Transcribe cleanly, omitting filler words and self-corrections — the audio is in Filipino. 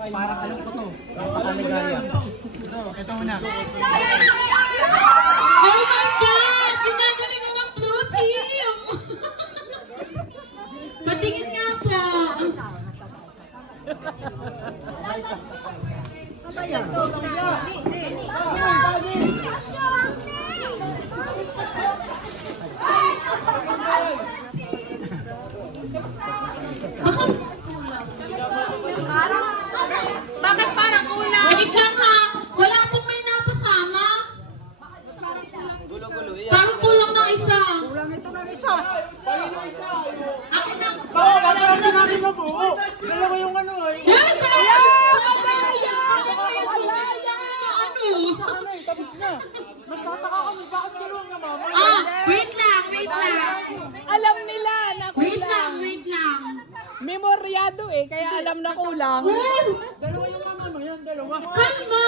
Para alam ko to. Napakaligaya. Ito muna. Oh my God! Ginagaling mo ng blue team! Patingin nga po. Bakit parang kulang? Wait lang ha. Wala pong may napasama. Parang kulang ng isa. Kulang ito ng isa. Akin na. Bakit natin na buo? Dalawa yung ano eh. Yan! Tapos na. Nagtataka kami, bakit dalawang namamay? Wait lang. Alam nila na Wait kulang. lang. Memoryado eh, kaya alam na kulang. Uy! Dalawa yung ano yan, dalawa. Kalma!